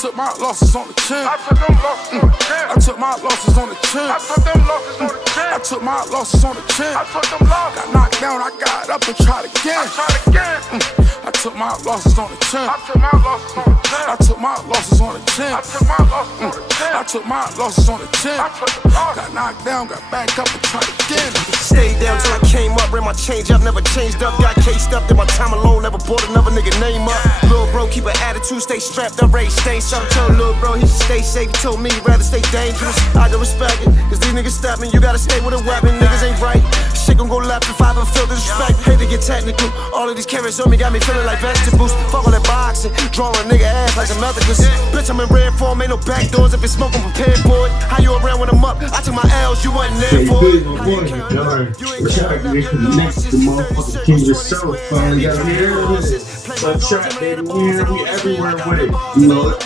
took my losses on the chin. I took them losses on the chin. I took my losses on the chin. I took them losses on the chin. I took my losses on the chin. I took them losses. Got knocked down, I got up and tried again. I tried again. I took my losses on the chin. I took my losses on the chin. I took my losses on the chin. I took my losses on the chin. I took my losses on the chin. I took the losses. Got knocked down, got back up and tried again. Stayed down till I came up, ran my change up, never changed up. Got cased up, did my time alone, never brought another nigga name up. Lil' bro, keep an attitude, stay strapped up, ready, stay something. Told lil' bro, he should stay safe. He told me he'd rather stay dangerous. I can respect it, cause these niggas stepping, you gotta stay with a weapon. Niggas ain't right, shit gon' go left if I ever feel disrespect. Hate to get technical, all of these carrots on me got me feeling like vegetables. Fuck all that boxing, drawing a nigga ass like some ethicals. Bitch, I'm in red form, ain't no back doors. If it's smoke, I'm prepared for it. How you around when I'm up? I took my L's, you wasn't there for it. Next, the motherfucking king yourself finally got here with it. Untrapped, baby, we everywhere with it. You know it.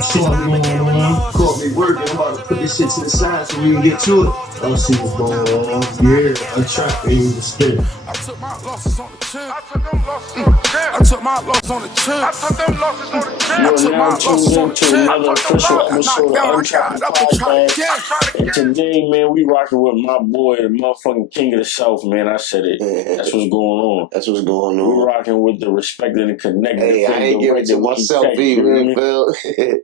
Something going on. Caught me working. I'm about to put this shit to the side so we can get to it. I'll see what's going on. Yeah, Untrapped, baby, the spit. I took my losses on the chin. I took them losses on the chin. I took my losses on the chin. I took them losses on the chin. I took my losses on the chin. Another official Got episode knocked down, of I got Untrapped up and tried again. And today, man, we rocking with my boy, the motherfucking king of the South, man. I said it. That's what's going on. That's what's going on. We rocking with the respect and the connect. Hey, I ain't giving it to myself either, Phil.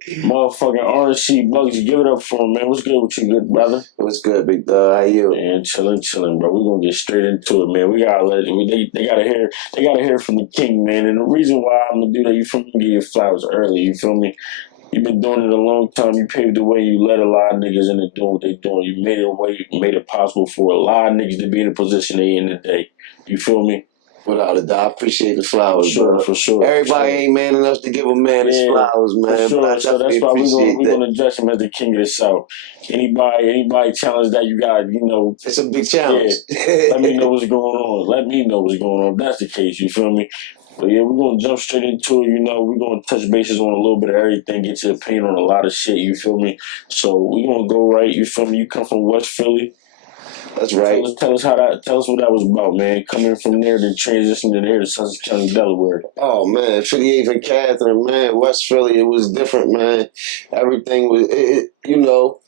Motherfucking RNC Bugsy, give it up for him, man. What's good with you, good brother? What's good, big dog? How you? Man, chilling, bro. We gonna get straight into it, man. We gotta let they gotta hear from the king, man. And the reason why I'm gonna do that, you feel me, give your flowers early, you feel me? You've been doing it a long time. You paved the way. You let a lot of niggas into doing what they doing. You made it a way. You made it possible for a lot of niggas to be in the position they in today. You feel me? Without a doubt, I appreciate the flowers, For sure. Everybody ain't man enough to give a man his flowers, man. For sure. But I So that's why we're gonna address him as the king of the South. Anybody challenge that, you got, you know. It's a big challenge. Yeah. Let me know what's going on. Let me know what's going on. If that's the case, you feel me? But yeah, we're gonna jump straight into it. You know, we're gonna touch bases on a little bit of everything, get your opinion on a lot of shit. You feel me? So we're gonna go right. You feel me? You come from West Philly. That's right. Tell us what that was about, man. Coming from there, then transitioning here to Sussex County, Delaware. Oh man, 58th and Catherine, man, West Philly, it was different, man. Everything was, you know.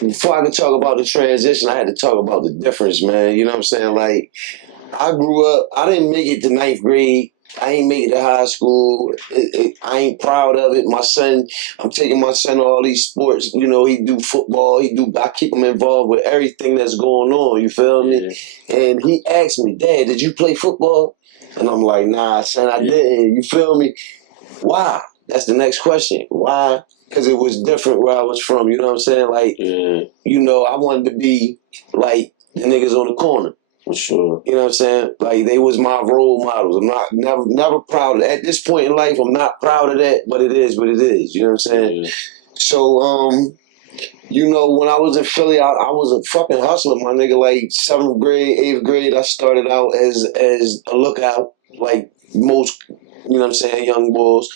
Before I could talk about the transition, I had to talk about the difference, man. You know what I'm saying? Like, I grew up, I didn't make it to 9th grade. I ain't make it to high school. I ain't proud of it. My son, I'm taking my son to all these sports. You know, he do football. I keep him involved with everything that's going on. You feel me? And he asked me, Dad, did you play football? And I'm like, nah, son, I didn't. You feel me? Why? That's the next question. Why? Because it was different where I was from. You know what I'm saying? Like, you know, I wanted to be like the niggas on the corner. For sure. You know what I'm saying? Like, they was my role models. I'm never proud of that. At this point in life, I'm not proud of that, but it is what it is. You know what I'm saying? So, you know, when I was in Philly, I was a fucking hustler, my nigga. Like, 7th grade, 8th grade, I started out as a lookout, like most, you know what I'm saying, young boys.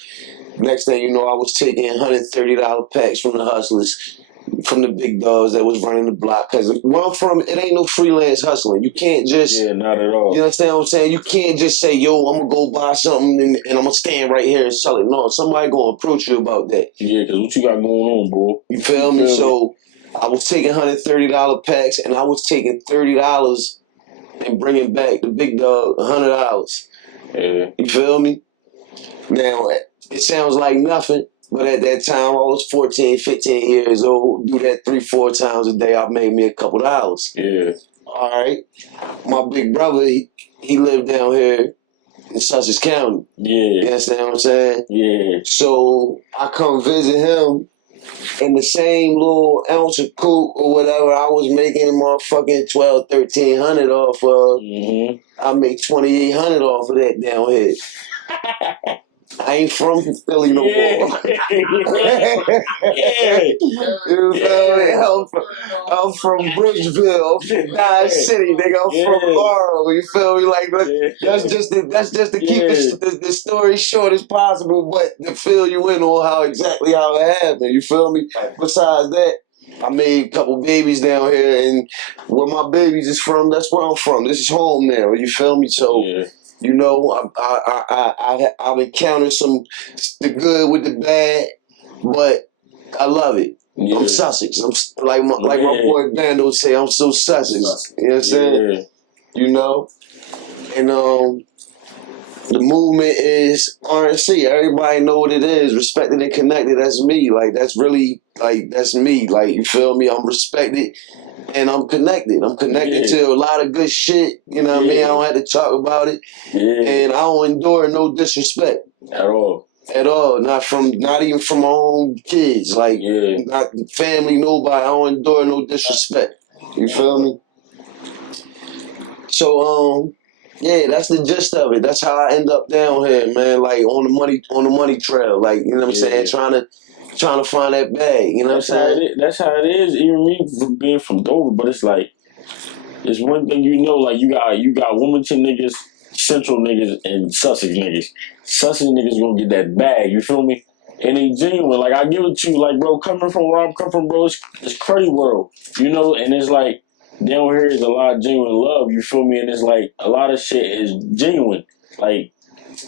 Next thing you know, I was taking $130 packs from the hustlers, from the big dogs that was running the block. Because where I'm from, it ain't no freelance hustling. You can't just... Yeah, not at all. You understand what I'm saying? You can't just say, yo, I'm going to go buy something and I'm going to stand right here and sell it. No, somebody going to approach you about that. Yeah, because what you got going on, bro? You feel me? So I was taking $130 packs and I was taking $30 and bringing back the big dog $100. Yeah. You feel me? Now, it sounds like nothing. But at that time, I was 14, 15 years old. Do that 3-4 times a day, I made me a couple dollars. Yeah. All right. My big brother, he lived down here in Sussex County. Yeah. You understand what I'm saying? Yeah. So I come visit him, and the same little ounce of coke or whatever I was making motherfucking $1,200-1,300 off of, I make $2,800 off of that down here. I ain't from Philly no more. You know, I'm from Bridgeville. I'm from Dodge City, nigga. I'm from Laurel. You feel me? Like, that's just to keep the story short as possible, but to fill you in on exactly how it happened. You feel me? Besides that, I made a couple babies down here, and where my babies is from, that's where I'm from. This is home now. You feel me? So. You know, I've encountered the good with the bad, but I love it. Yeah. I'm Sussex. I'm like my boy Bando would say, I'm so Sussex. You know what I'm saying? Yeah. You know, and the movement is RNC. Everybody know what it is. Respected and connected. That's me. Like that's really that's me. Like you feel me? I'm respected and I'm connected. I'm connected to a lot of good shit. You know what I mean? I don't have to talk about it. Yeah. And I don't endure no disrespect At all. at all. Not even from my own kids. Like not family, nobody. I don't endure no disrespect. You feel me? So yeah, that's the gist of it. That's how I end up down here, man. Like on the money trail. Like you know what I'm saying? Trying to find that bag. You know what I'm saying? That's how it is. Even me being from Dover, but it's like it's one thing you know. Like you got Wilmington niggas, Central niggas, and Sussex niggas. Sussex niggas gonna get that bag. You feel me? And they genuine. Like I give it to you. Like bro, coming from where I'm coming from, bro, it's crazy world. You know, and it's like. Down here is a lot of genuine love, you feel me? And it's like a lot of shit is genuine. Like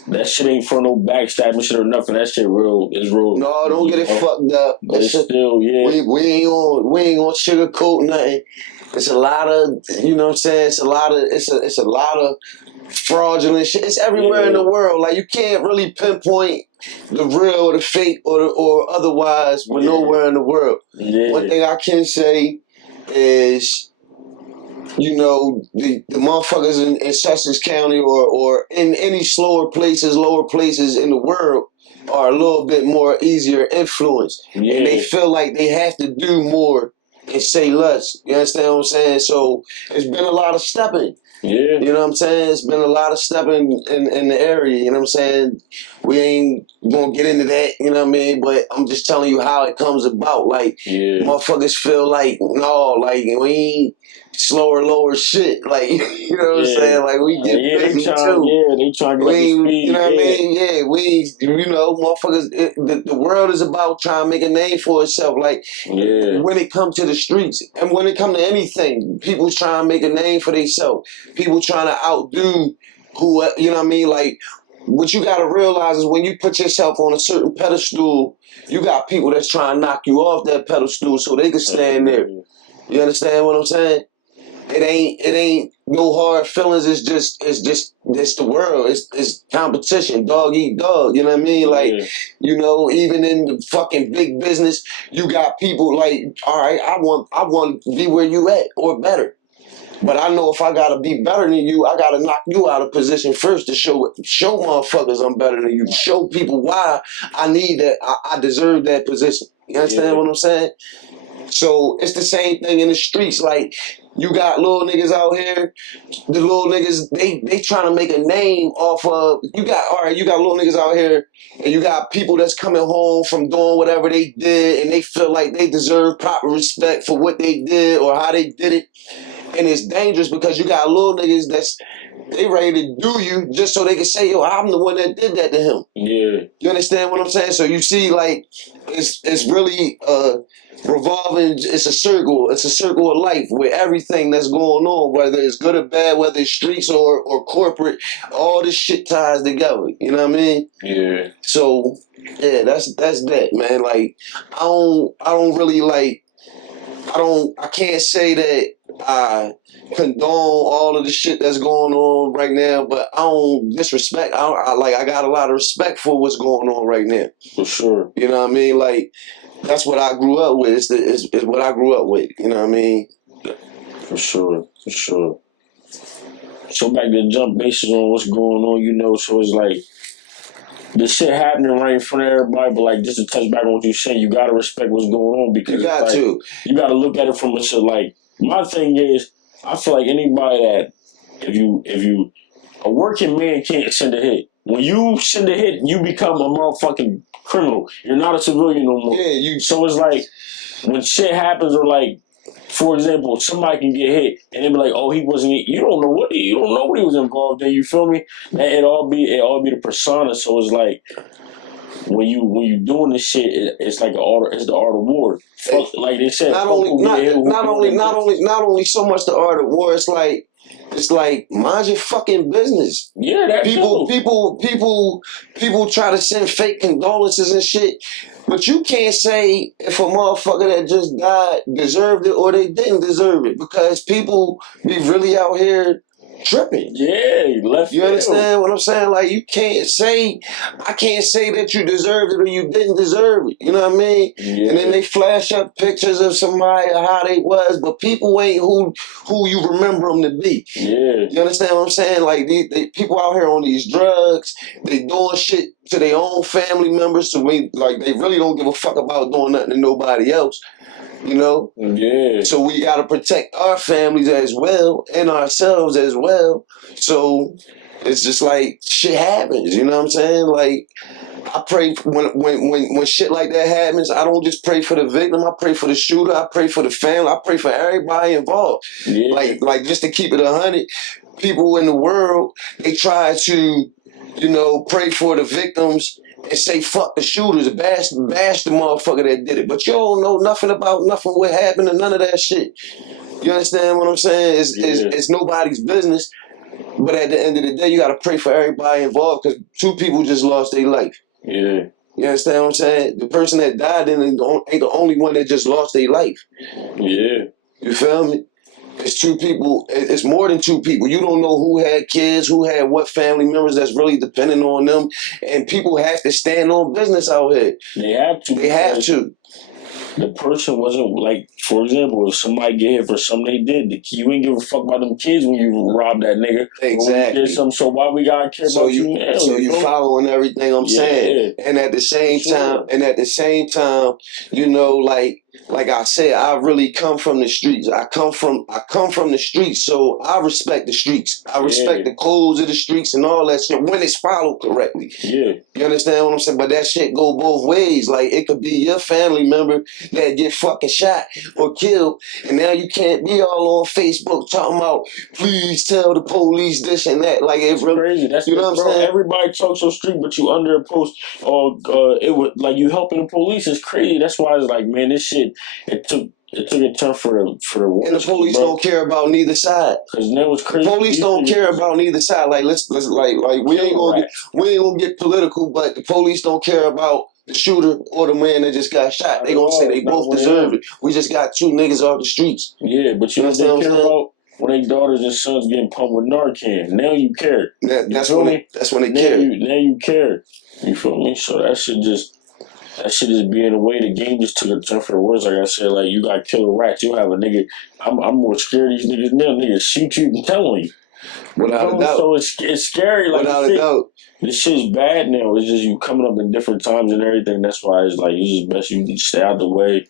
that shit ain't for no backstabbing shit or nothing. That shit real is real. No, don't get it fucked up. But it's still, we ain't gonna sugarcoat nothing. It's a lot of you know what I'm saying, it's a lot of fraudulent shit. It's everywhere in the world. Like you can't really pinpoint the real or the fake or otherwise but nowhere in the world. One thing I can say is you know, the motherfuckers in Sussex County or in any lower places in the world are a little bit more easier influence. And they feel like they have to do more and say less. You understand what I'm saying? So it's been a lot of stepping. Yeah. You know what I'm saying? It's been a lot of stepping in the area. You know what I'm saying? We ain't gonna get into that, you know what I mean? But I'm just telling you how it comes about. Like, motherfuckers feel like, no, like, we ain't lower shit. Like, you know what I'm saying? Like, we get busy too. Yeah, they trying to get speed. You know what I mean? Yeah, you know, motherfuckers, the world is about trying to make a name for itself. Like, when it comes to the streets and when it comes to anything, people trying to make a name for themselves. People trying to outdo who, you know what I mean? Like, what you got to realize is when you put yourself on a certain pedestal, you got people that's trying to knock you off that pedestal so they can stand there. You understand what I'm saying? It ain't no hard feelings. It's just the world. It's competition. Dog eat dog. You know what I mean? Like, you know, even in the fucking big business, you got people like, all right, I want to be where you at or better. But I know if I gotta be better than you, I gotta knock you out of position first to show motherfuckers I'm better than you. Show people why I need that. I deserve that position. You understand what I'm saying? So it's the same thing in the streets. Like, you got little niggas out here. The little niggas, they trying to make a name off of. You got little niggas out here, and you got people that's coming home from doing whatever they did, and they feel like they deserve proper respect for what they did or how they did it. And it's dangerous because you got little niggas they ready to do you just so they can say, yo, I'm the one that did that to him. Yeah. You understand what I'm saying? So you see, like, it's really revolving. It's a circle of life where everything that's going on, whether it's good or bad, whether it's streets or corporate, all this shit ties together. You know what I mean? Yeah. So yeah, that's that, man. Like, I don't really like. I can't say that I condone all of the shit that's going on right now, but I don't disrespect. I got a lot of respect for what's going on right now. For sure. You know what I mean? Like, that's what I grew up with. It's what I grew up with. You know what I mean? For sure. For sure. So back to jump bases on what's going on, you know, so it's like, the shit happening right in front of everybody, but like just to touch back on what you're saying, you gotta respect what's going on because you gotta look at it from a shit. Like, my thing is, I feel like anybody that if you a working man can't send a hit. When you send a hit, you become a motherfucking criminal. You're not a civilian no more. Yeah, so it's like when shit happens, or like, for example, somebody can get hit and they be like, "Oh, he wasn't." You don't know what he was involved in. You feel me? It all be the persona. So it's like when you doing this shit, it's like it's the art of war. Like they said, not only so much the art of war. It's like it's like, mind your fucking business. Yeah, that People too. try to send fake condolences and shit. But you can't say if a motherfucker that just died deserved it or they didn't deserve it, because people be really out here tripping. Yeah, left You field. understand what I'm saying? Like, I can't say that you deserved it or you didn't deserve it. You know what I mean? Yeah. And then they flash up pictures of somebody or how they was, but people ain't who you remember them to be. Yeah. You understand what I'm saying? Like, they people out here on these drugs, they doing shit to their own family members, so like they really don't give a fuck about doing nothing to nobody else. You know? Yeah. So we gotta protect our families as well and ourselves as well. So it's just like shit happens, you know what I'm saying? Like, I pray when shit like that happens, I don't just pray for the victim, I pray for the shooter, I pray for the family, I pray for everybody involved. Yeah. Like just to keep it 100, people in the world, they try to, you know, pray for the victims and say fuck the shooters, bash the motherfucker that did it. But you don't know nothing about nothing what happened and none of that shit. You understand what I'm saying? It's nobody's business. But at the end of the day, you gotta pray for everybody involved, because 2 people just lost their life. Yeah. You understand what I'm saying? The person that died ain't the only one that just lost their life. Yeah. You feel me? It's 2 people. It's more than 2 people. You don't know who had kids, who had what family members that's really depending on them. And people have to stand on business out here. They have to. They have to. The person wasn't like, for example, if somebody get hit for something they did, you ain't give a fuck about them kids when you robbed that nigga. Exactly. Did something, so why we gotta care about you now? So you following everything I'm saying. And at the same time, you know, like I said, I really come from the streets. I come from the streets, so I respect the streets. I respect the codes of the streets and all that shit when it's followed correctly. Yeah. You understand what I'm saying? But that shit go both ways. Like, it could be your family member that get fucking shot or killed, and now you can't be all on Facebook talking about, please tell the police this and that. Like, it's really crazy. That's, you know what I'm saying? Everybody talks on street, but you under a post or it was like you helping the police. It's crazy. That's why it's like, man, this shit. It took a turn for the worst. And the police don't care about neither side. Cause that was crazy. The police don't care about neither side. Like, let's like we ain't gonna get political, but the police don't care about the shooter or the man that just got shot. They gonna say they both deserve it. We just got 2 niggas off the streets. Yeah, but you know what they care about? When their daughters and sons getting pumped with Narcan. Now you care. That's when they care. Now you care. You feel me? So that shit is being away. The game just took a turn for the worse. Like I said, like, you got killer rats. You have a nigga. I'm more scared of these niggas now. Niggas shoot you and telling you. Without a doubt. So it's scary. Like, without a doubt. This shit's bad now. It's just you coming up in different times and everything. That's why it's like, it's just best you stay out the way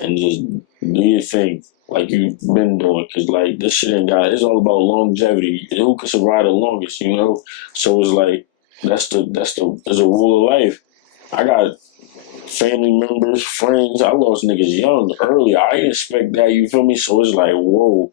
and just do your thing like you've been doing. Cause like, this shit ain't got. It's all about longevity. Who can survive the longest? You know. So it's like there's a rule of life. I got family members, friends. I lost niggas young, early. I didn't expect that, you feel me? So it's like, whoa,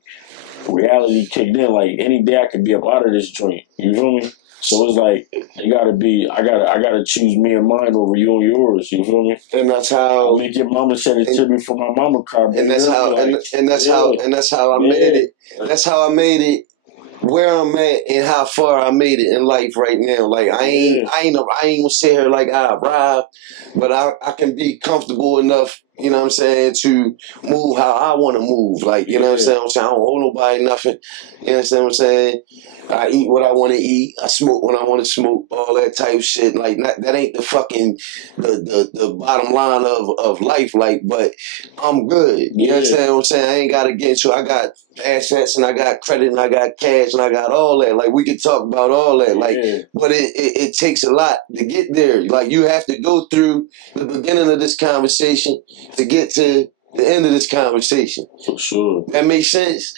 reality kicked in. Like, any day I could be up out of this joint, you feel me? So it's like, it gotta be, I gotta choose me and mine over you and yours, you feel me? And that's how, make your mama shed a tribute for my mama car. and that's how, and that's how I made it. That's how I made it. Where I'm at and how far I made it in life right now. Like, I ain't gonna sit here like I arrived, but I can be comfortable enough, you know what I'm saying, to move how I want to move. Like, you know what I'm saying? I don't owe nobody nothing. You understand what I'm saying? I eat what I want to eat. I smoke when I want to smoke. All that type of shit. Like, that ain't the fucking the bottom line of life. Like, but I'm good. You understand what I'm saying? I ain't got to get into. I got assets and I got credit and I got cash and I got all that. Like, we could talk about all that. Like, but it takes a lot to get there. Like, you have to go through the beginning of this conversation to get to the end of this conversation. For sure. That makes sense.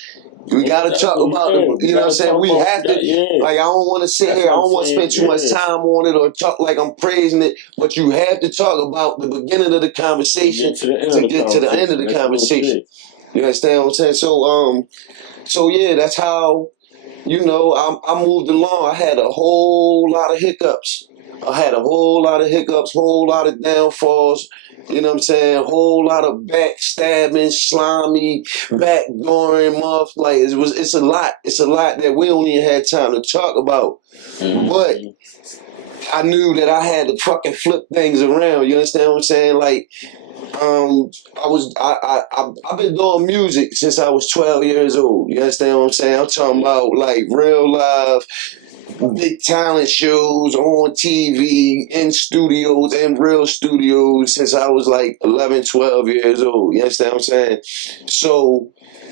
We gotta talk about it. You know what I'm saying? We have to. Like, I don't want to sit here. I don't want to spend too much time on it or talk like I'm praising it. But you have to talk about the beginning of the conversation to get to the end of the conversation. You understand what I'm saying? So yeah, that's how, you know, I moved along. I had a whole lot of hiccups. I had a whole lot of hiccups, whole lot of downfalls. You know what I'm saying? Whole lot of backstabbing, slimy, backdooring, like it's a lot. It's a lot that we don't even have time to talk about. But I knew that I had to fucking flip things around. You understand what I'm saying? Like, I've been doing music since I was 12 years old. You understand what I'm saying? I'm talking about like real live, big talent shows on TV, in studios, in real studios since I was like 11, 12 years old. You understand what I'm saying? So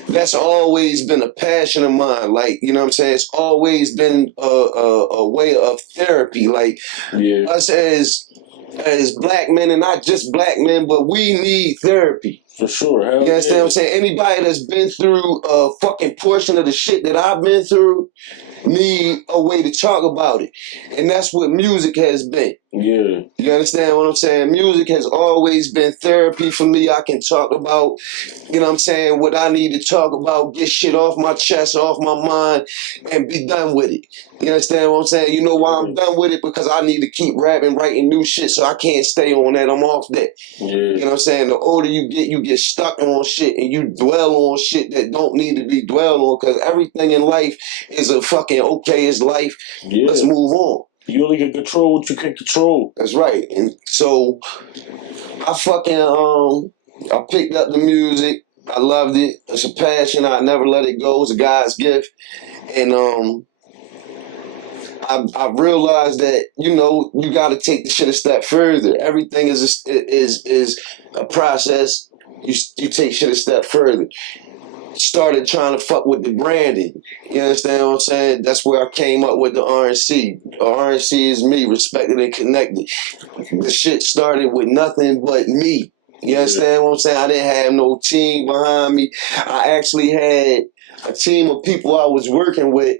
that's always been a passion of mine. Like, you know what I'm saying? It's always been a way of therapy. Like, us as black men, and not just black men, but we need therapy. For sure. Hell you understand what I'm saying? Anybody that's been through a fucking portion of the shit that I've been through need a way to talk about it. And that's what music has been. Yeah. You understand what I'm saying? Music has always been therapy for me. I can talk about, you know what I'm saying, what I need to talk about, get shit off my chest, off my mind, and be done with it. You understand what I'm saying? You know why I'm done with it? Because I need to keep rapping, writing new shit, so I can't stay on that. I'm off that. Yeah. You know what I'm saying? The older you get stuck on shit, and you dwell on shit that don't need to be dwelled on, because everything in life is a fucking okay, it's life. Yeah. Let's move on. You only can control what you can control. That's right. And so I fucking I picked up the music. I loved it. It's a passion. I never let it go. It's a God's gift. And I realized that, you know, you got to take the shit a step further. Everything is a process. You take shit a step further. Started trying to fuck with the branding. You understand what I'm saying? That's where I came up with the RNC. RNC is me, respected and connected. The shit started with nothing but me. You understand what I'm saying? I didn't have no team behind me. I actually had a team of people I was working with,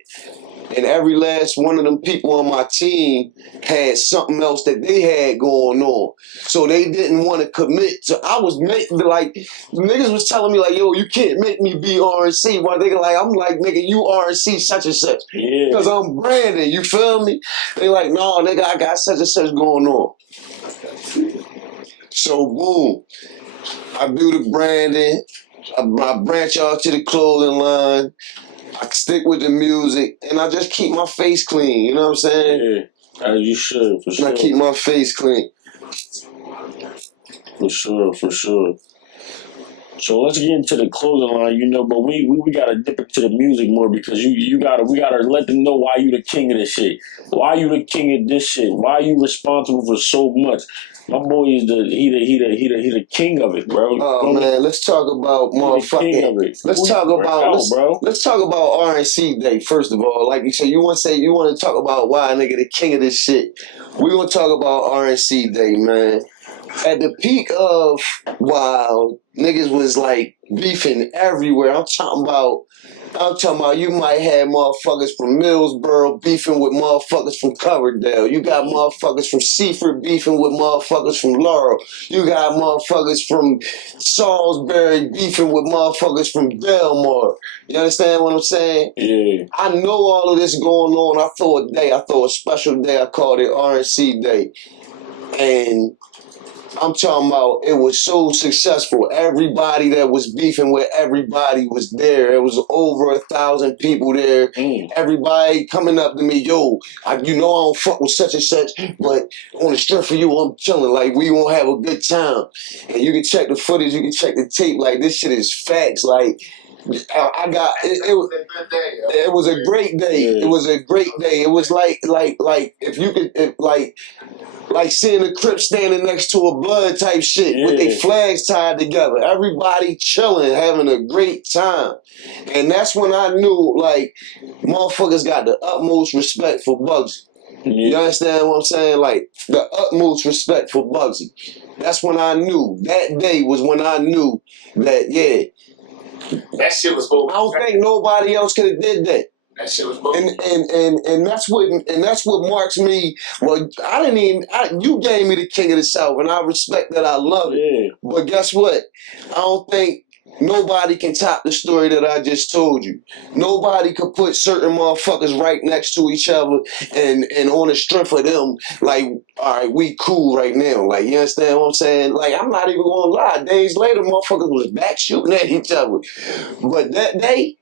and every last one of them people on my team had something else that they had going on. So they didn't want to commit. So I was making, like, niggas was telling me, like, yo, you can't make me be RNC. Why they like, I'm like, nigga, you RNC such and such. Yeah. Because I'm branding, you feel me? They like, no, nigga, I got such and such going on. So, boom. I do the branding. I branch out to the clothing line. I stick with the music, and I just keep my face clean. You know what I'm saying? Yeah, as you should, for sure. And I keep my face clean. For sure, for sure. So let's get into the clothing line, you know, but we gotta dip into the music more, because we gotta let them know why you the king of this shit. Why you the king of this shit? Why you responsible for so much? My boy is the king of it, bro. Oh man, let's talk about motherfucking. Let's talk about RNC Day first of all. Like you said, you want to talk about why a nigga the king of this shit. We gonna talk about RNC Day, man. At the peak of while niggas was like beefing everywhere. I'm talking about you might have motherfuckers from Millsboro beefing with motherfuckers from Coverdale. You got motherfuckers from Seaford beefing with motherfuckers from Laurel. You got motherfuckers from Salisbury beefing with motherfuckers from Delmar. You understand what I'm saying? Yeah. I know all of this going on. I throw a special day. I called it RNC Day. And I'm talking about it was so successful. Everybody that was beefing with everybody was there. It was over 1,000 people there. Everybody coming up to me, yo, I don't fuck with such and such, but on the strength of you, I'm chilling. Like, we gonna have a good time. And you can check the footage, you can check the tape. Like, this shit is facts. Like, it was a great day. It was a great day. It was like seeing the Crips standing next to a blood type shit with their flags tied together. Everybody chilling, having a great time. And that's when I knew, like, motherfuckers got the utmost respect for Bugsy. You understand what I'm saying? Like, the utmost respect for Bugsy. That's when I knew. That day was when I knew that, that shit was bold. I don't think nobody else could have did that. That shit was bold. And that's what marks me. Well, you gave me the king of the South, and I respect that. I love it. But guess what? I don't think nobody can top the story that I just told you. Nobody could put certain motherfuckers right next to each other and on the strength of them, like, all right, we cool right now. Like, you understand what I'm saying? Like, I'm not even gonna lie. Days later, motherfuckers was back shooting at each other. But that day,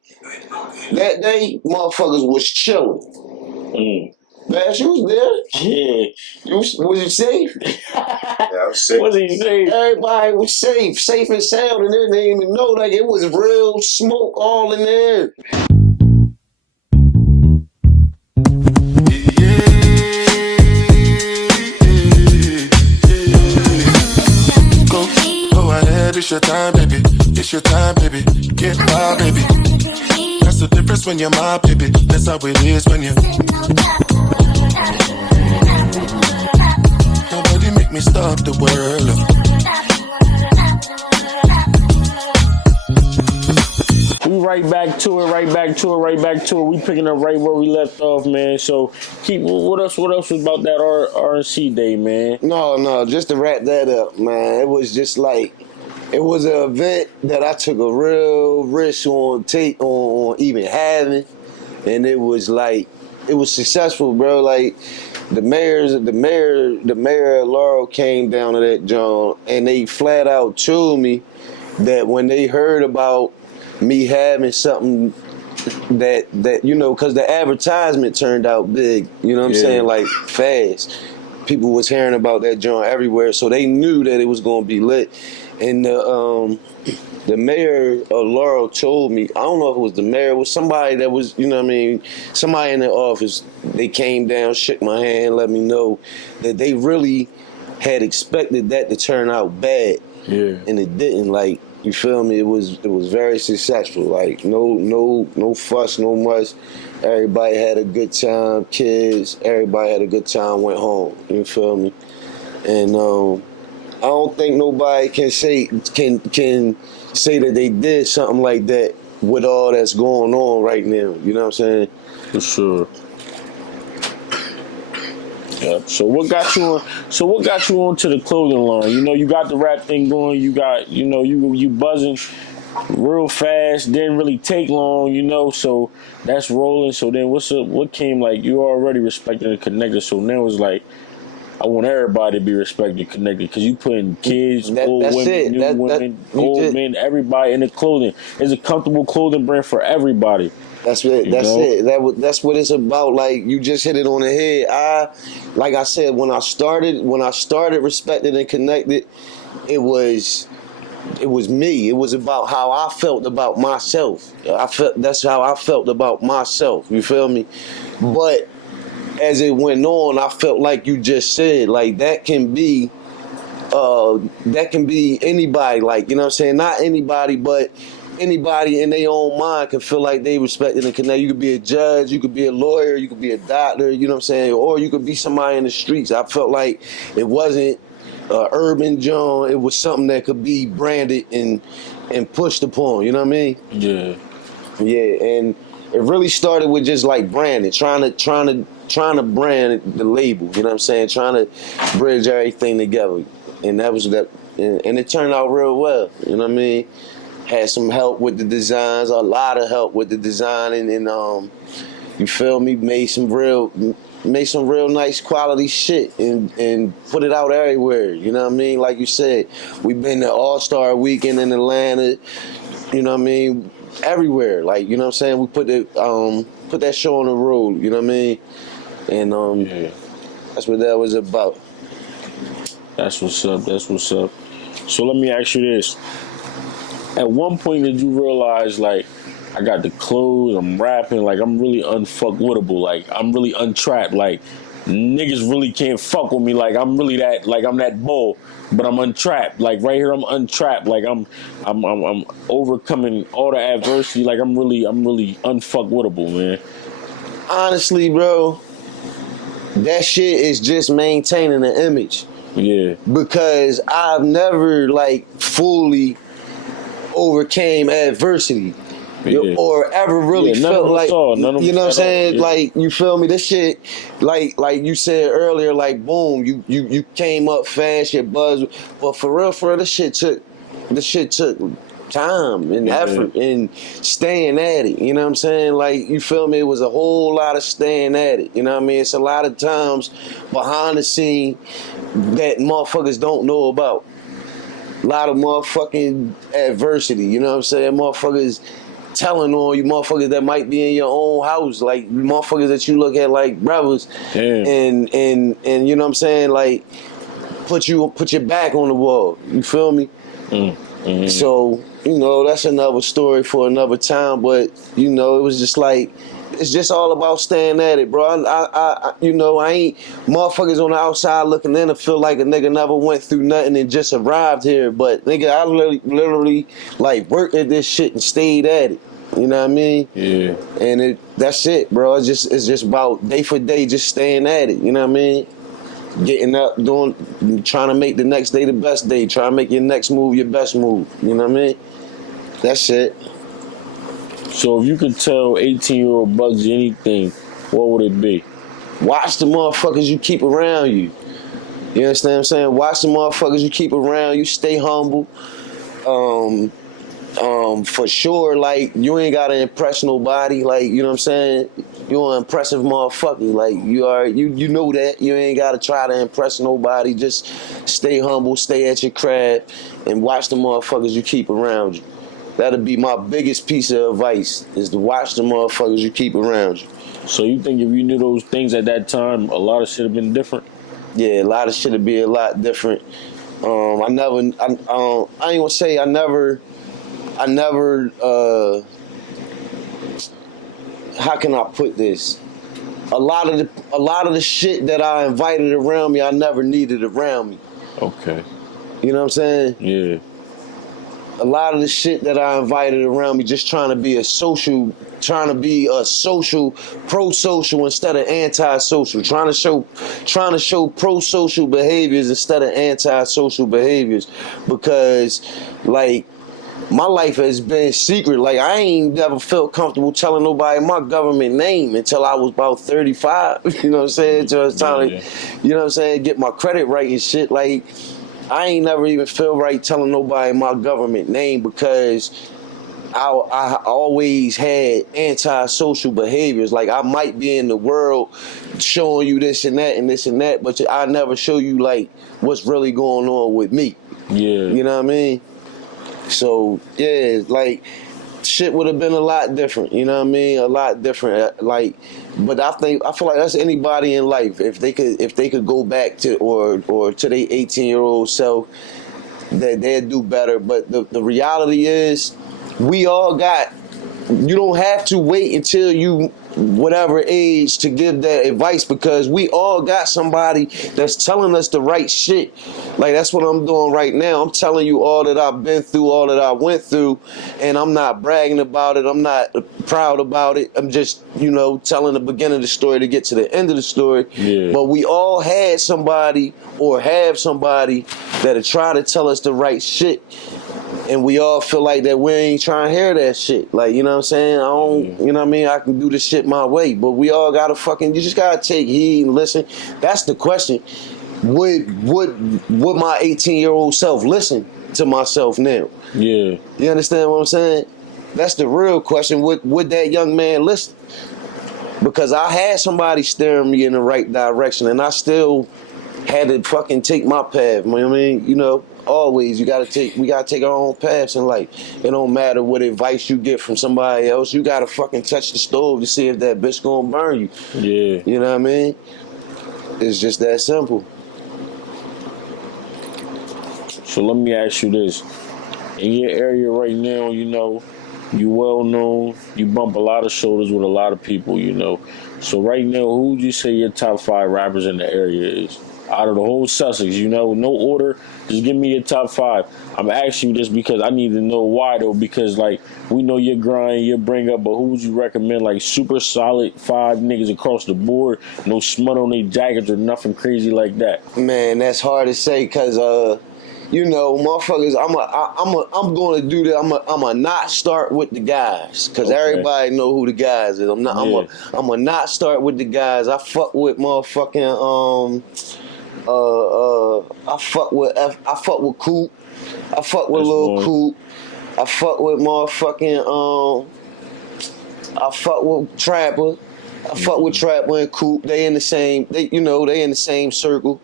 motherfuckers was chilling. Bash, you was there. Yeah. Was you safe? Yeah, I'm sick. What's he saying? Everybody was safe and sound, and they didn't even know. Like, it was real smoke all in there. Go ahead, it's your time, baby. It's your time, baby. Get wild, baby. That's the difference when you're my baby. That's how it is when you. Nobody make me stop the world. We right back to it. We picking up right where we left off, man. So what else was about that RNC day, man? No, just to wrap that up, man. It was just like, it was an event that I took a real risk on even having, and it was like, it was successful, bro. Like, the mayor of Laurel came down to that joint, and they flat out told me that when they heard about me having something that you know, because the advertisement turned out big, you know what I'm saying, like fast. People was hearing about that joint everywhere, so they knew that it was gonna be lit. And the mayor of Laurel told me, I don't know if it was the mayor, it was somebody that was, you know what I mean, somebody in the office, they came down, shook my hand, let me know that they really had expected that to turn out bad. Yeah. And it didn't. Like, you feel me? It was very successful. Like, no fuss, no muss. Everybody had a good time. Kids, everybody had a good time. Went home. You feel me? And I don't think nobody can say that they did something like that with all that's going on right now. You know what I'm saying? For sure. Yeah. So what got you onto the clothing line? You know, you got the rap thing going. You got, you know, you buzzing real fast. Didn't really take long, you know. So that's rolling. So then what came, like, you already respected and connected. So now it's like, I want everybody to be respected and connected, because you putting kids, old women, new women, old men, everybody in the clothing. It's a comfortable clothing brand for everybody. That's it. That's what it's about. Like, you just hit it on the head. Like I said, when I started respected and connected, it was me. It was about how I felt about myself. That's how I felt about myself. You feel me? But as it went on, I felt like you just said, like, that can be anybody. Like, you know what I'm saying? Not anybody, but anybody in their own mind can feel like they respected and connected. You could be a judge, you could be a lawyer, you could be a doctor, you know what I'm saying? Or you could be somebody in the streets. I felt like it wasn't urban John, it was something that could be branded and pushed upon, you know what I mean? Yeah. Yeah, and it really started with just like branding, trying to brand the label, you know what I'm saying? Trying to bridge everything together. And that was that, and it turned out real well, you know what I mean? Had some help with the designs, a lot of help with the design, and you feel me, made some real nice quality shit and put it out everywhere, you know what I mean? Like you said, we've been to All-Star Weekend in Atlanta, you know what I mean? Everywhere, like, you know what I'm saying? We put that show on the road, you know what I mean? And that's what that was about. That's what's up. So let me ask you this. At one point, did you realize, like, I got the clothes, I'm rapping, like, I'm really unfuckwittable, like, I'm really untrapped, like, niggas really can't fuck with me, like, I'm really that, like, I'm that bull, but I'm untrapped, like, right here I'm untrapped, like, I'm overcoming all the adversity, like, I'm really unfuckwittable, man. Honestly, bro, that shit is just maintaining the image. Yeah. Because I've never, like, fully overcame adversity, or ever really felt like, you know what I'm saying? Yeah. Like, you feel me? This shit, like you said earlier, like, boom, you came up fast, your buzz, but for real, this shit took time and effort and staying at it. You know what I'm saying? Like, you feel me? It was a whole lot of staying at it. You know what I mean? It's a lot of times behind the scene that motherfuckers don't know about. A lot of motherfucking adversity. You know what I'm saying? Motherfuckers telling on you, motherfuckers that might be in your own house, like motherfuckers that you look at like brothers. And you know what I'm saying? Like, put your back on the wall. You feel me? So, you know, that's another story for another time. But, you know, it was just like, it's just all about staying at it, bro. I you know, I ain't motherfuckers on the outside looking in and feel like a nigga never went through nothing and just arrived here. But nigga, I literally like worked at this shit and stayed at it. You know what I mean? Yeah. And that's it, bro. It's just about day for day, just staying at it. You know what I mean? Getting up, trying to make the next day the best day. Trying to make your next move your best move. You know what I mean? That's it. So if you could tell 18-year-old Bugsy anything, what would it be? Watch the motherfuckers you keep around you. You understand what I'm saying? Watch the motherfuckers you keep around you. Stay humble. For sure, like, you ain't gotta impress nobody. Like, you know what I'm saying? You're an impressive motherfucker. Like, you know that. You ain't gotta try to impress nobody. Just stay humble, stay at your craft, and watch the motherfuckers you keep around you. That'll be my biggest piece of advice, is to watch the motherfuckers you keep around you. So you think if you knew those things at that time, a lot of shit have been different? Yeah, a lot of shit would be a lot different. I ain't gonna say I never, how can I put this? A lot of the shit that I invited around me, I never needed around me. Okay. You know what I'm saying? Yeah. A lot of the shit that I invited around me, just trying to be pro-social instead of anti-social, trying to show pro-social behaviors instead of anti-social behaviors, because, like, my life has been secret. Like, I ain't never felt comfortable telling nobody my government name until I was about 35. You know what I'm saying? Until I was trying to, you know what I'm saying, get my credit right and shit. Like, I ain't never even feel right telling nobody my government name, because I always had anti-social behaviors. Like, I might be in the world showing you this and that, but I never show you, like, what's really going on with me. Yeah. You know what I mean? So, yeah, like, shit would have been a lot different, you know what I mean? A lot different. Like, but I feel like that's anybody in life. If they could go back to or to their 18-year-old self, that they'd do better. But the reality is, we all got, you don't have to wait until you whatever age to give that advice, because we all got somebody that's telling us the right shit. Like, that's what I'm doing right now. I'm telling you all that I've been through, all that I went through, and I'm not bragging about it. I'm not proud about it. I'm just, you know, telling the beginning of the story to get to the end of the story. Yeah. But we all had somebody or have somebody that'll try to tell us the right shit. And we all feel like that we ain't trying to hear that shit. Like, you know what I'm saying? I don't, you know what I mean? I can do this shit my way. But we all gotta you just gotta take heed and listen. That's the question. Would my 18-year-old self listen to myself now? Yeah. You understand what I'm saying? That's the real question. Would that young man listen? Because I had somebody steering me in the right direction, and I still had to fucking take my path. You know what I mean? You know, always we gotta take our own paths in life. It don't matter what advice you get from somebody else. You gotta fucking touch the stove to see if that bitch gonna burn you. Yeah. You know what I mean? It's just that simple. So let me ask you this. In your area right now, you know, you well known, you bump a lot of shoulders with a lot of people, you know. So right now, who would you say your top 5 rappers in the area is? Out of the whole Sussex, you know, no order, just give me your top 5. I'm asking you this because I need to know why, though, because, like, we know your grind, your bring up, but who would you recommend, like, super solid 5 niggas across the board, no smut on their jackets or nothing crazy like that? Man, that's hard to say, because, you know, motherfuckers, I'm going to do that. I'm a not start with the guys, because everybody know who the guys is. I'm a not start with the guys. I fuck with motherfucking, I fuck with Coop. I fuck with Lil Coop. I fuck with motherfucking I fuck with Trapper. I fuck with Trapper and Coop. They in the same they in the same circle.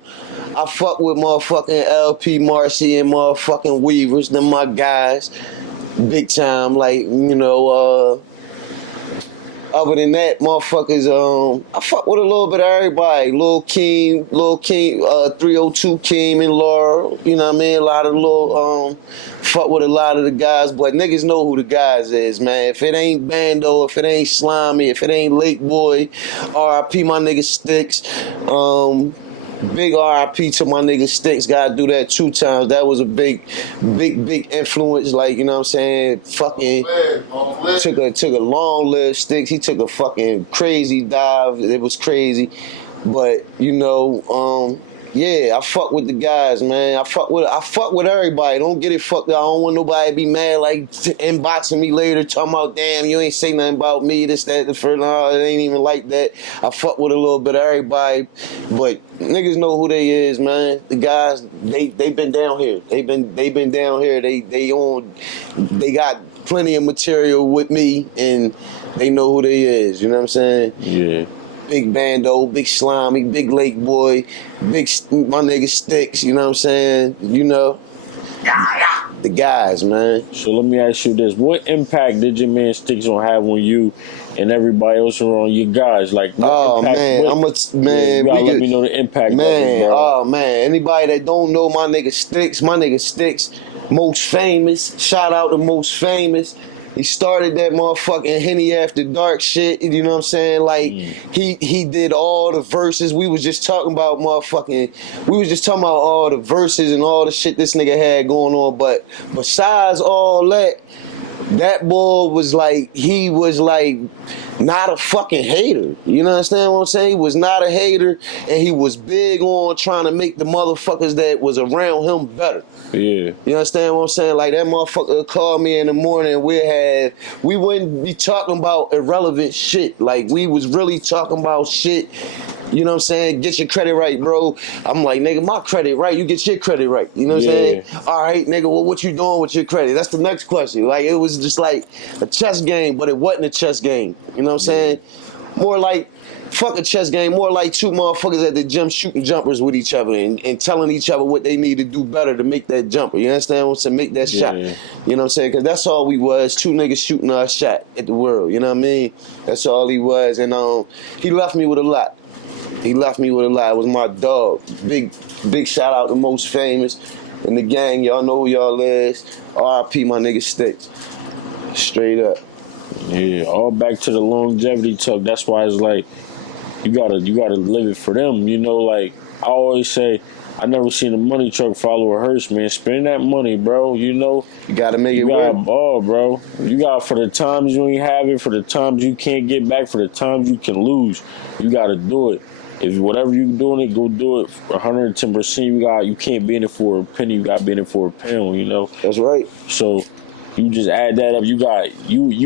I fuck with motherfucking LP Marcy and motherfucking Weavers, them my guys. Big time, like, other than that, motherfuckers, I fuck with a little bit of everybody. Lil Keem, 302 Keem and Laurel, you know what I mean? A lot of fuck with a lot of the guys, but niggas know who the guys is, man. If it ain't Bando, if it ain't Slimy, if it ain't Lake Boy, RIP my nigga Sticks, big RIP to my nigga Sticks. Gotta do that 2 times. That was a big influence. Like, you know what I'm saying? Fucking took a long lived Sticks. He took a fucking crazy dive. It was crazy. But, yeah, I fuck with the guys, man. I fuck with everybody. Don't get it fucked up. I don't want nobody to be mad, like, inboxing me later, talking about, damn, you ain't say nothing about me, this, that, the first. No, it ain't even like that. I fuck with a little bit of everybody, but niggas know who they is, man. The guys, they been down here. They been down here. They got plenty of material with me, and they know who they is. You know what I'm saying? Yeah. Big Bando, big Slimy, big Lake Boy, my nigga Sticks, you know what I'm saying? The guys, man. So let me ask you this. What impact did your man Sticks on have on you and everybody else around you guys? Like, what impact, man, you gotta let me know the impact. Man, man. Anybody that don't know my nigga Sticks, most famous. Shout out to most famous. He started that motherfucking Henny After Dark shit, you know what I'm saying? Like, he did all the verses. We was just talking about all the verses and all the shit this nigga had going on. But besides all that, that boy was like, he was like not a fucking hater. You understand what I'm saying? He was not a hater, and he was big on trying to make the motherfuckers that was around him better. Yeah. You understand what I'm saying? Like, that motherfucker would call me in the morning, we wouldn't be talking about irrelevant shit. Like, we was really talking about shit. You know what I'm saying? Get your credit right, bro. I'm like, nigga, my credit right. You get your credit right. You know what I'm saying? All right, nigga, well, what you doing with your credit? That's the next question. Like, it was just like a chess game, but it wasn't a chess game. You know what I'm saying? More like, fuck a chess game, more like 2 motherfuckers at the gym shooting jumpers with each other and telling each other what they need to do better to make that jumper. You understand what I'm saying? Make that shot. You know what I'm saying? Because that's all we was, 2 niggas shooting our shot at the world. You know what I mean? That's all he was. And he left me with a lot. It was my dog. Big shout out to Most Famous and the gang. Y'all know who y'all is. RIP my nigga Sticks. Straight up. Yeah, all back to the longevity talk. That's why it's like, you gotta live it for them. Like I always say, I never seen a money truck follow a hearse, man. Spend that money, bro. You gotta make it work. Ball, bro. You got, for the times you ain't have it, for the times you can't get back, for the times you can lose. You gotta do it. If whatever you doing it, go do it 110%. You can't be in it for a penny. You got to be in it for a pound. That's right. So you just add that up. You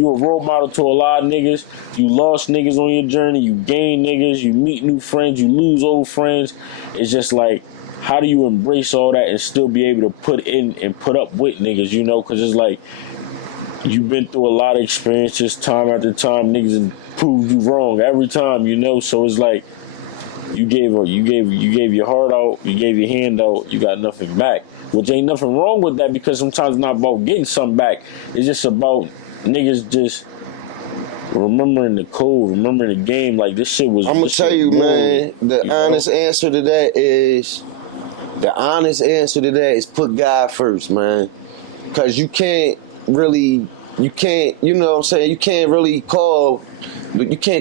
a role model to a lot of niggas. You lost niggas on your journey. You gain niggas. You meet new friends. You lose old friends. It's just like, how do you embrace all that and still be able to put in and put up with niggas? Because it's like, you've been through a lot of experiences, time after time. Niggas have proved you wrong every time. So it's like, you gave your heart out, you gave your hand out, you got nothing back. Which ain't nothing wrong with that, because sometimes it's not about getting something back. It's just about niggas just remembering the code, remembering the game. Like, this shit was. I'm gonna tell you, man. The honest answer to that is put God first, man. Because you can't, you know what I'm saying? You can't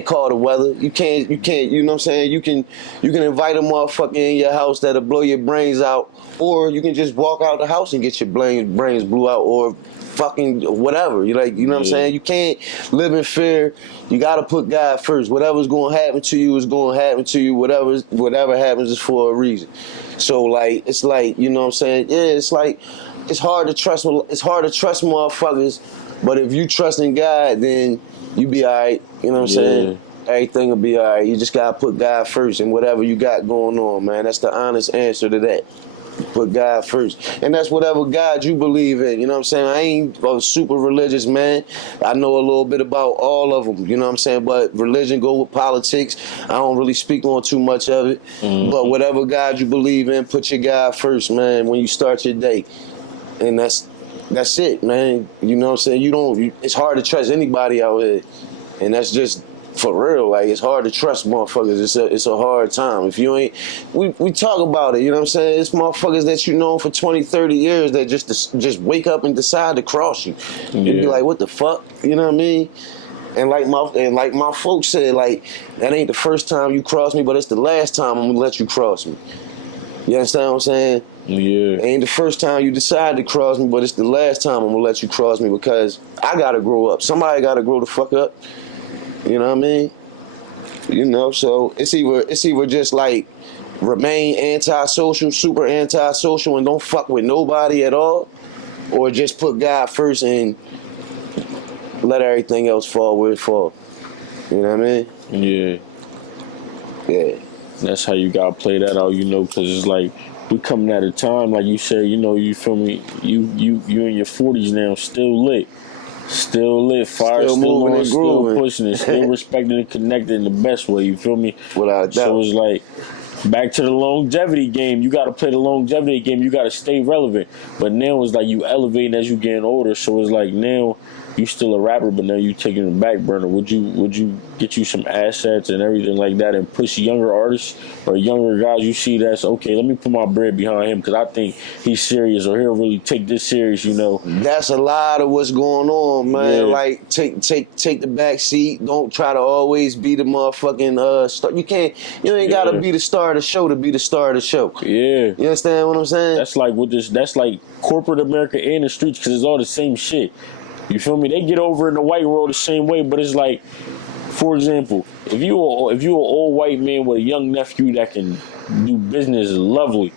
call the weather. You can't, you know what I'm saying? You can invite a motherfucker in your house that'll blow your brains out, or you can just walk out the house and get your brains blew out, or fucking whatever. You know what I'm saying? You can't live in fear. You gotta put God first. Whatever's gonna happen to you is gonna happen to you. Whatever happens is for a reason. So, like, it's like, you know what I'm saying? Yeah, it's like, it's hard to trust motherfuckers, but if you trust in God, then you be alright. You know what I'm saying? Everything will be alright. You just gotta put God first and whatever you got going on, man. That's the honest answer to that. Put God first. And that's whatever God you believe in. You know what I'm saying? I ain't a super religious man. I know a little bit about all of them. You know what I'm saying? But religion go with politics. I don't really speak on too much of it. But whatever God you believe in, put your God first, man, when you start your day. And that's it, man. You know what I'm saying? It's hard to trust anybody out here. And that's just for real. Like, it's hard to trust motherfuckers. It's a hard time. If you ain't, we talk about it, you know what I'm saying? It's motherfuckers that you know for 20, 30 years that just wake up and decide to cross you. Yeah. You'd be like, what the fuck? You know what I mean? And like my folks said, like, that ain't the first time you cross me, but it's the last time I'm gonna let you cross me. You understand what I'm saying? Yeah. It ain't the first time you decide to cross me, but it's the last time I'm gonna let you cross me because I gotta grow up. Somebody gotta grow the fuck up. You know what I mean? You know, so it's either just like remain antisocial, super antisocial, and don't fuck with nobody at all, or just put God first and let everything else fall where it fall. You know what I mean? Yeah. Yeah. That's how you gotta play that out, you know, because it's like we coming at a time, like you said, you know, you feel me? You in your 40s now, still lit. Still lit, fire, still on, still pushing it, still respecting and connected in the best way, you feel me? Without a doubt. So it's like, back to the longevity game. You got to play the longevity game. You got to stay relevant. But now it's like you elevating as you getting older. So it's like now you still a rapper, but now you taking the back burner. Would you get you some assets and everything like that and push younger artists or younger guys you see that's okay, let me put my bread behind him because I think he's serious or he'll really take this serious, you know? That's a lot of what's going on, man. Yeah. Like take the back seat. Don't try to always be the motherfucking star. You ain't gotta be the star of the show to be the star of the show. Yeah. You understand what I'm saying? That's like corporate America and the streets because it's all the same shit. You feel me? They get over in the white world the same way, but it's like, for example, if you an old white man with a young nephew that can do business lovely,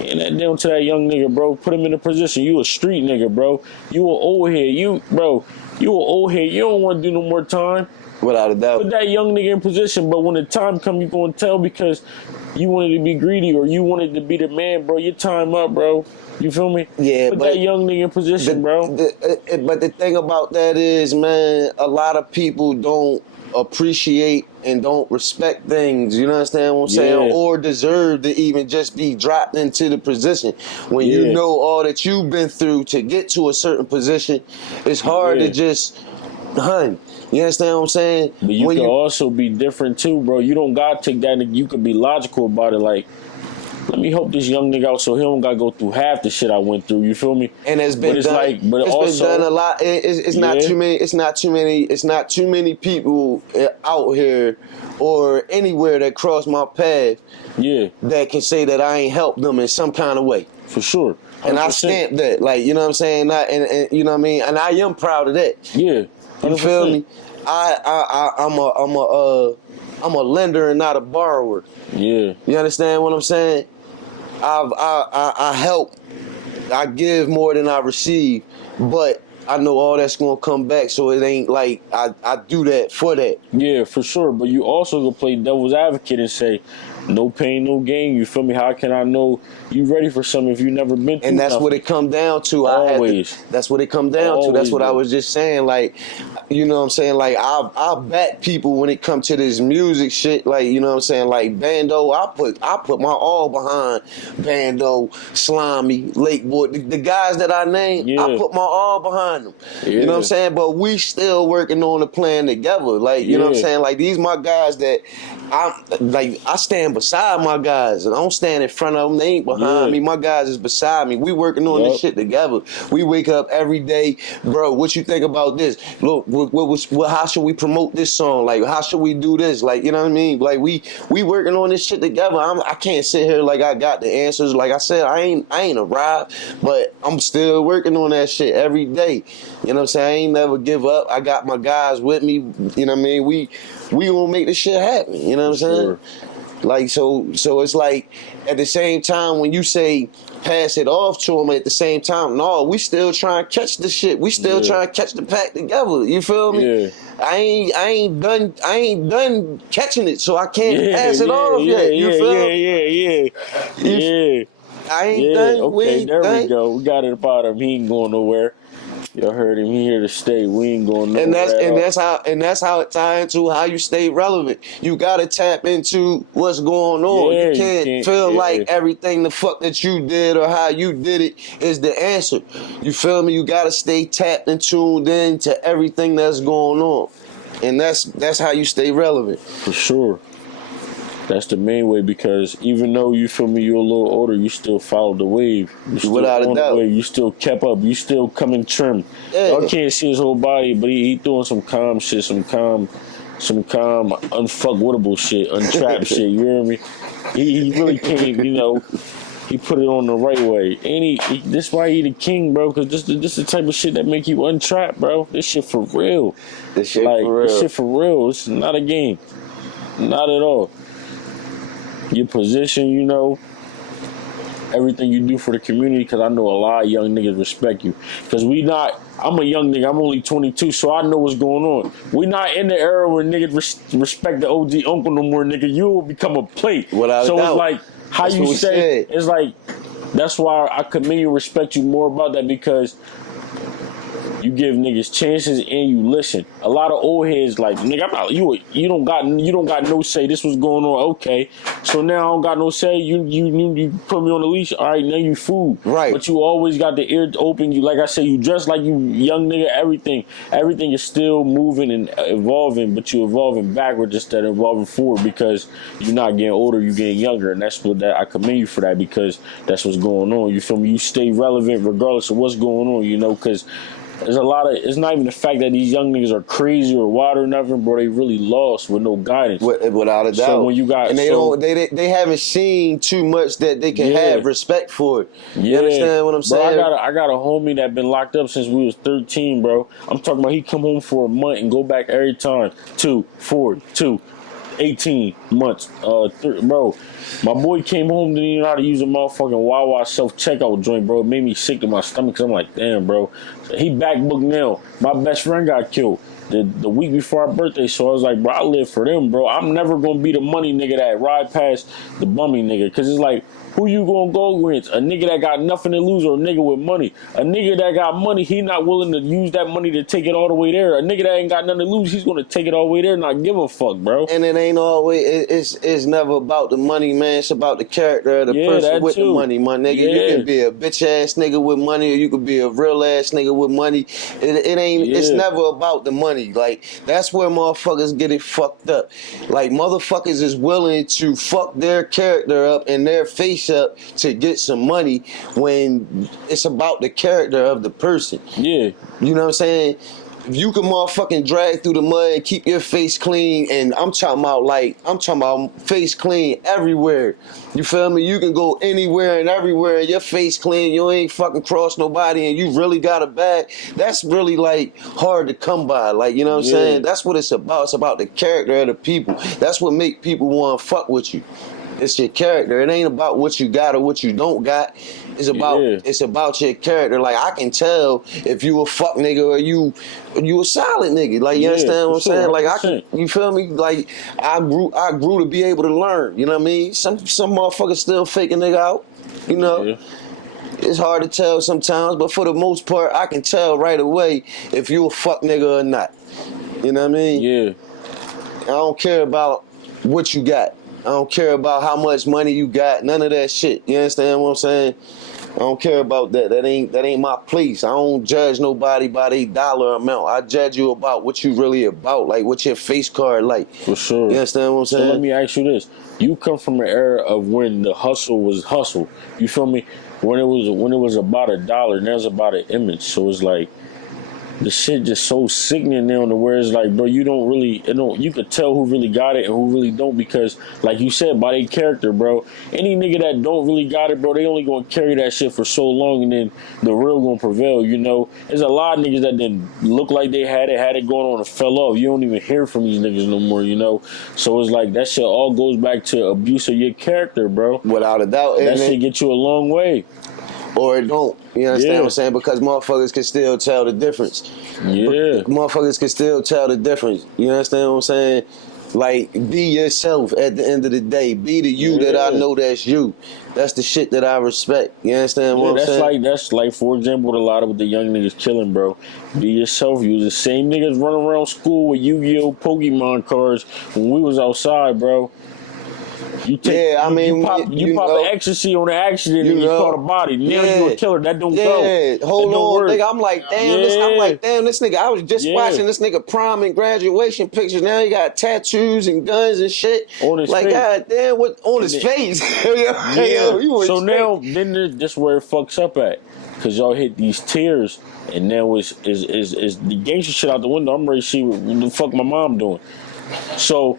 and that down to that young nigga, bro, put him in a position. You a street nigga, bro. You an old head. You an old head. You don't want to do no more time. Without a doubt. Put that young nigga in position, but when the time come, you gonna tell because you wanted to be greedy or you wanted to be the man, bro. Your time up, bro. You feel me? Yeah, put that young nigga in position, bro. But the thing about that is, man, a lot of people don't appreciate and don't respect things, you understand what I'm saying? Or deserve to even just be dropped into the position. When you know all that you've been through to get to a certain position, it's hard to just, you understand what I'm saying? But you can also be different too, bro. You don't gotta take that, you can be logical about it, like, let me help this young nigga out so he don't gotta go through half the shit I went through. You feel me? And it's been done. Been done a lot. It's not too many. It's not too many people out here or anywhere that cross my path. Yeah. That can say that I ain't helped them in some kind of way. For sure. 100%. And I stamp that. Like, you know what I'm saying? And you know what I mean? And I am proud of that. Yeah. 100%. You feel me? I'm a lender and not a borrower. Yeah. You understand what I'm saying? I help. I give more than I receive, but I know all that's gonna come back, so it ain't like I do that for that. Yeah, for sure. But you also gonna play devil's advocate and say, no pain, no gain. You feel me? How can I know you ready for something if you never been through And that's nothing? what it come down to. That's what it come down to. That's what I was just saying. Like, you know what I'm saying? Like, I'll back people when it comes to this music shit. Like, you know what I'm saying? Like, Bando, I put my all behind Bando, Slimy, Lake Boy. The guys that I named, I put my all behind them. You know what I'm saying? But we still working on the plan together. Like, you know what I'm saying? Like, these my guys that I stand beside my guys, and I don't stand in front of them. They ain't behind me. My guys is beside me. We working on this shit together. We wake up every day, bro. What you think about this? Look, how should we promote this song? Like, how should we do this? Like, you know what I mean? Like, we working on this shit together. I can't sit here like I got the answers. Like I said, I ain't arrived, but I'm still working on that shit every day. You know what I'm saying? I ain't never give up. I got my guys with me. You know what I mean? We gonna make this shit happen. You know what I'm saying? Like, so it's like, at the same time, when you say pass it off to them, at the same time, no, we still trying to catch the shit. We still trying to catch the pack together. You feel me? Yeah. I ain't done catching it, so I can't pass it off yet. You feel me? Yeah. I ain't Yeah, done. We okay, ain't there we done. go. We got it about him. He ain't going nowhere. Y'all heard him. He here to stay. We ain't going nowhere at all. That's how it ties into how you stay relevant. You gotta tap into what's going on. Yeah, You you can't can't. feel like Yeah, everything the fuck that you did or how you did it is the answer. You feel me? You gotta stay tapped and tuned in to everything that's going on, and that's how you stay relevant. for sure. That's the main way because even though you feel me, you're a little older, you still followed the wave. You still Without a on the doubt. wave. You still kept up. You still coming trim. Y'all Yeah. can't see his whole body, but he doing some calm shit, some calm, unfuckwittable shit, untrapped shit. You hear me? He really can't. He put it on the right way. And this why he the king, bro. Because this the type of shit that make you untrap, bro. This shit for real. This shit for real. This shit for real. This is not a game. Not at all. Your position, everything you do for the community, because I know a lot of young niggas respect you. Because I'm a young nigga, I'm only 22, so I know what's going on. We not in the era where niggas respect the OG uncle no more, nigga. You will become a plate. Without a So doubt. it's like, how That's you what we say, said. it's like, that's why I commend you, respect you more about that, because you give niggas chances and you listen. A lot of old heads like, nigga, I'm not, you don't got no say. This was going on. Okay, so now I don't got no say. You put me on the leash. All right, now you fool. Right. But you always got the ear open. You, like I said, you dress like you young nigga. Everything is still moving and evolving, but you evolving backward instead of evolving forward because you're not getting older. You getting younger, and that's what I commend you for that because that's what's going on. You feel me? You stay relevant regardless of what's going on. Because there's a lot of. It's not even the fact that these young niggas are crazy or wild or nothing, bro. They really lost with no guidance. Without a doubt. So when you got, and they haven't seen too much that they can have respect for it. You understand what I'm saying? Bro, I got a homie that been locked up since we was 13, bro. I'm talking about he come home for a month and go back every time. 2, 4, 2. 18 months. Bro, my boy came home, didn't even know how to use a motherfucking Wawa self-checkout joint, bro. It made me sick to my stomach because I'm like, damn, bro. So he back booked now. My best friend got killed the week before our birthday, so I was like, bro, I live for them, bro. I'm never going to be the money nigga that ride past the bummy nigga because it's like, who you gonna go against? A nigga that got nothing to lose or a nigga with money? A nigga that got money, he not willing to use that money to take it all the way there. A nigga that ain't got nothing to lose, he's gonna take it all the way there and not give a fuck, bro. And it ain't always, it's never about the money, man. It's about the character of the person with the money, my nigga. Yeah. You can be a bitch ass nigga with money or you could be a real ass nigga with money. It ain't, it's never about the money. Like, that's where motherfuckers get it fucked up. Like, motherfuckers is willing to fuck their character up and their face up to get some money when it's about the character of the person. Yeah. You know what I'm saying? If you can motherfucking drag through the mud and keep your face clean, and I'm talking about face clean everywhere. You feel me? You can go anywhere and everywhere and your face clean, you ain't fucking cross nobody and you really got a bag. That's really like hard to come by. Like, you know what I'm saying? That's what it's about. It's about the character of the people. That's what make people want to fuck with you. It's your character. It ain't about what you got or what you don't got. It's about your character. Like, I can tell if you a fuck nigga or you a solid nigga. Like, you understand what I'm saying? Like, you feel me? Like, I grew to be able to learn. You know what I mean? Some motherfuckers still fake a nigga out. You know? Yeah. It's hard to tell sometimes, but for the most part, I can tell right away if you a fuck nigga or not. You know what I mean? Yeah. I don't care about what you got. I don't care about how much money you got. None of that shit. You understand what I'm saying? I don't care about that. That ain't my place. I don't judge nobody by their dollar amount. I judge you about what you really about. Like, what's your face card like? For sure. You understand what I'm saying? So let me ask you this. You come from an era of when the hustle was hustle. You feel me? When it was about $1, now it's about an image. So it's like, the shit just so sickening now to where it's like, bro, you could tell who really got it and who really don't because, like you said, by their character, bro. Any nigga that don't really got it, bro, they only gonna carry that shit for so long and then the real gonna prevail, you know? There's a lot of niggas that didn't look like they had it going on and fell off. You don't even hear from these niggas no more, you know? So it's like, that shit all goes back to abuse of your character, bro. Without a doubt. That shit get you a long way. Or it don't. You understand what I'm saying? Because motherfuckers can still tell the difference. Yeah. Motherfuckers can still tell the difference. You understand what I'm saying? Like, be yourself at the end of the day. Be the you that I know that's you. That's the shit that I respect. You understand what I'm saying? That's like, for example, what a lot of the young niggas killing, bro. Be yourself. You the same niggas running around school with Yu-Gi-Oh! Pokemon cards when we was outside, bro. You take, you pop an ecstasy on the accident and you caught a body. Now you a killer. That don't go. Hold on, nigga. I'm like, damn, this nigga. I was just watching this nigga prom and graduation pictures. Now he got tattoos and guns and shit. On his face. God damn, what on his face? So now, then this where it fucks up at. Cause y'all hit these tears and now is the gangster shit out the window. I'm ready to see what the fuck my mom doing. So,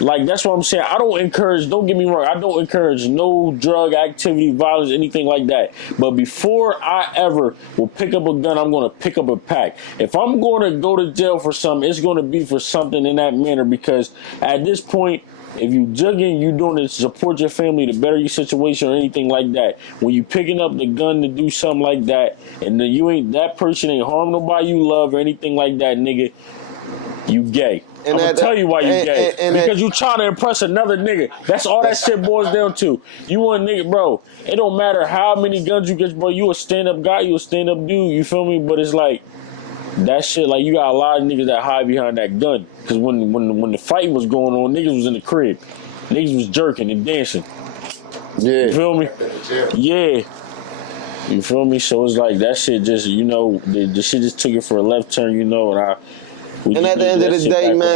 like, that's what I'm saying. I don't encourage, don't get me wrong, I don't encourage no drug activity, violence, anything like that. But before I ever will pick up a gun, I'm going to pick up a pack. If I'm going to go to jail for something, it's going to be for something in that manner, because at this point, if you jugging, you doing it to support your family, to better your situation or anything like that. When you picking up the gun to do something like that, and then that person ain't harm nobody you love or anything like that, nigga, you gay. And I'm gonna tell you why you gay. Because you trying to impress another nigga. That's all that shit boils down to. You want a nigga, bro. It don't matter how many guns you get, bro. You a stand-up guy, you a stand-up dude, you feel me? But it's like, that shit, like, you got a lot of niggas that hide behind that gun. Because when the fight was going on, niggas was in the crib. Niggas was jerking and dancing. Yeah. You feel me? Yeah. You feel me? So it's like, that shit just, you know, the shit just took it for a left turn, you know, and at the end of the day, man,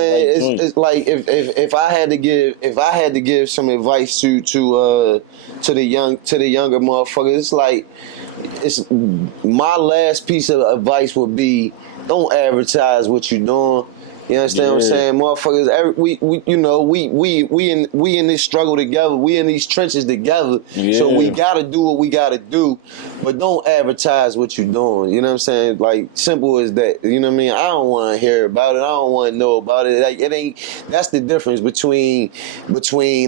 it's like if I had to give some advice to the younger motherfuckers, it's like, my last piece of advice would be, don't advertise what you're doing. You understand what I'm saying? Motherfuckers, we in this struggle together. We in these trenches together. Yeah. So we gotta do what we gotta do. But don't advertise what you're doing. You know what I'm saying? Like, simple as that. You know what I mean? I don't want to hear about it. I don't want to know about it. Like, it ain't. That's the difference between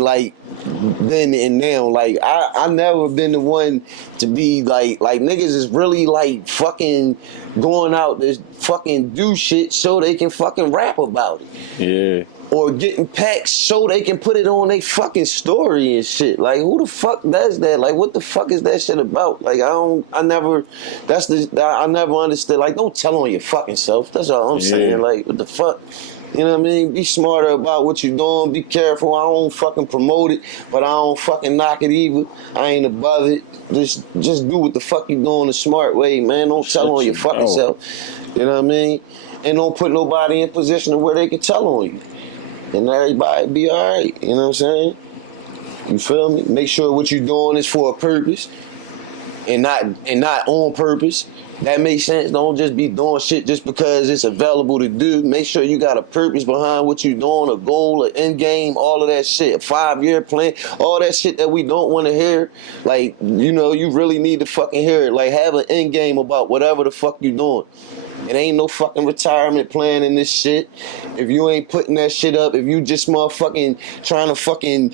like then and now. Like, I never been the one to be like niggas is really like fucking going out to fucking do shit so they can fucking rap about it. Yeah. Or getting packs so they can put it on their fucking story and shit. Like, who the fuck does that? Like, what the fuck is that shit about? Like, I never understood. Like, don't tell on your fucking self. That's all I'm saying. Like, what the fuck? You know what I mean? Be smarter about what you're doing. Be careful. I don't fucking promote it, but I don't fucking knock it either. I ain't above it. Just do what the fuck you doing the smart way, man. Don't tell on your fucking self. You know what I mean? And don't put nobody in position to where they can tell on you. And everybody be alright. You know what I'm saying? You feel me? Make sure what you're doing is for a purpose and not on purpose. That makes sense. Don't just be doing shit just because it's available to do. Make sure you got a purpose behind what you're doing, a goal, an end game, all of that shit, a 5-year plan, all that shit that we don't want to hear. Like, you know, you really need to fucking hear it. Like, have an end game about whatever the fuck you doing. It ain't no fucking retirement plan in this shit. If you ain't putting that shit up, if you just motherfucking trying to fucking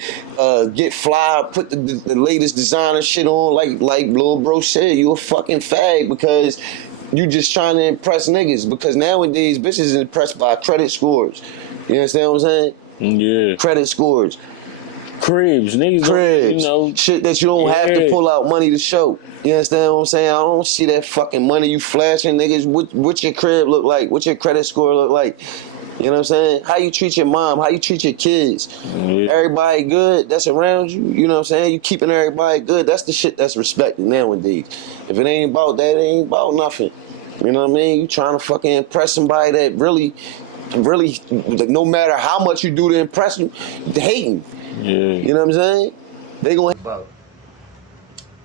get fly, put the latest designer shit on, like Lil Bro said, you a fucking fag because you just trying to impress niggas. Because nowadays, bitches is impressed by credit scores. You understand what I'm saying? Yeah. Credit scores. Cribs, niggas, you know, shit that you don't have to pull out money to show. You understand what I'm saying? I don't see that fucking money you flashing, niggas. What your crib look like? What your credit score look like? You know what I'm saying? How you treat your mom? How you treat your kids? Everybody good that's around you? You know what I'm saying? You keeping everybody good? That's the shit that's respected nowadays. If it ain't about that, it ain't about nothing. You know what I mean? You trying to fucking impress somebody that really, no matter how much you do to impress them, they hating. Yeah. You know what I'm saying? They gonna about.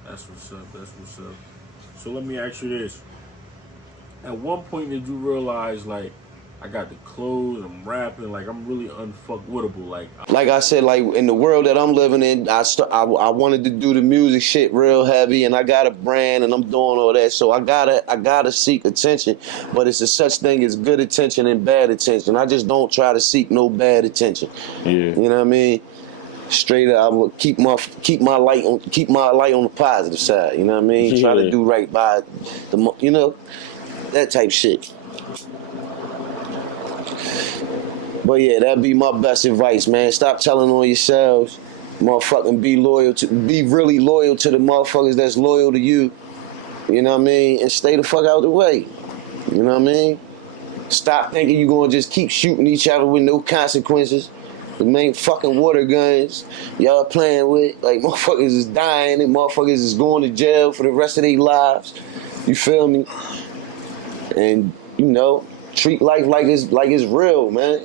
That's what's up. That's what's up. So let me ask you this. At one point did you realize, like, I got the clothes, I'm rapping, like, I'm really unfuckwittable. Like I said, like, in the world that I'm living in, I wanted to do the music shit real heavy, and I got a brand, and I'm doing all that, so I gotta seek attention, but it's a such thing as good attention and bad attention. I just don't try to seek no bad attention. Yeah. You know what I mean? Straight up, I will keep my light on the positive side. You know what I mean? Yeah. Try to do right by the, you know, that type shit. But yeah, that'd be my best advice, man. Stop telling on yourselves. Motherfucking be really loyal to the motherfuckers that's loyal to you. You know what I mean? And stay the fuck out the way. You know what I mean? Stop thinking you're gonna just keep shooting each other with no consequences. The main fucking water guns y'all playing with, like motherfuckers is dying and motherfuckers is going to jail for the rest of their lives. You feel me? And you know, treat life like it's real, man.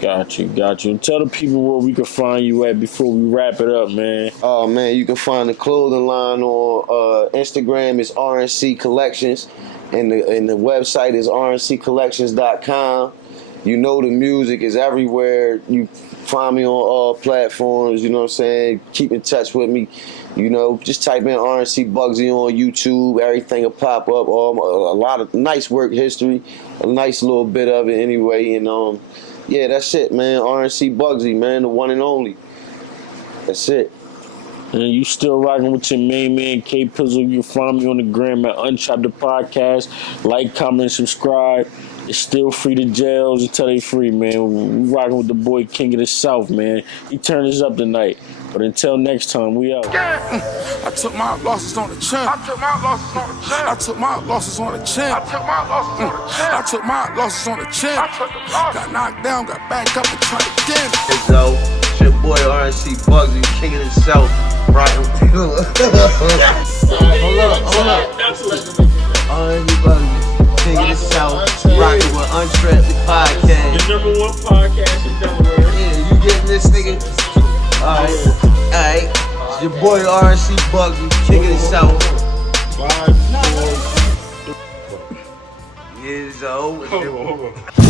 Got you. And tell the people where we can find you at before we wrap it up, man. Oh man, you can find the clothing line on Instagram is RNC Collections, and the website is rnccollections.com. You know the music is everywhere. You find me on all platforms, you know what I'm saying? Keep in touch with me. You know, just type in RNC Bugsy on YouTube. Everything will pop up. A lot of nice work history. A nice little bit of it anyway. And yeah, that's it, man. RNC Bugsy, man, the one and only. That's it. And you still rocking with your main man, K Pizzle. You can find me on the gram at Untrapped the Podcast. Like, comment, subscribe. It's still free to jails until they free, man. We rocking with the boy King of the South, man. He turned us up tonight. But until next time, we out. I took my losses on the chin. I took my losses on the chin. I took my losses on the chin. I took my losses on the chin. Got knocked down, got back up and tried again. So, it's your boy RNC Bugsy, King of the South. Right. Hold up. RNC Bugsy, King of the South, rocking with Untrapped the Podcast. The #1 podcast in Delaware. Yeah, you getting this nigga? Alright. It's your boy RNC Bugsy, King of the South. 5, 4, 3. Years old. Hold on.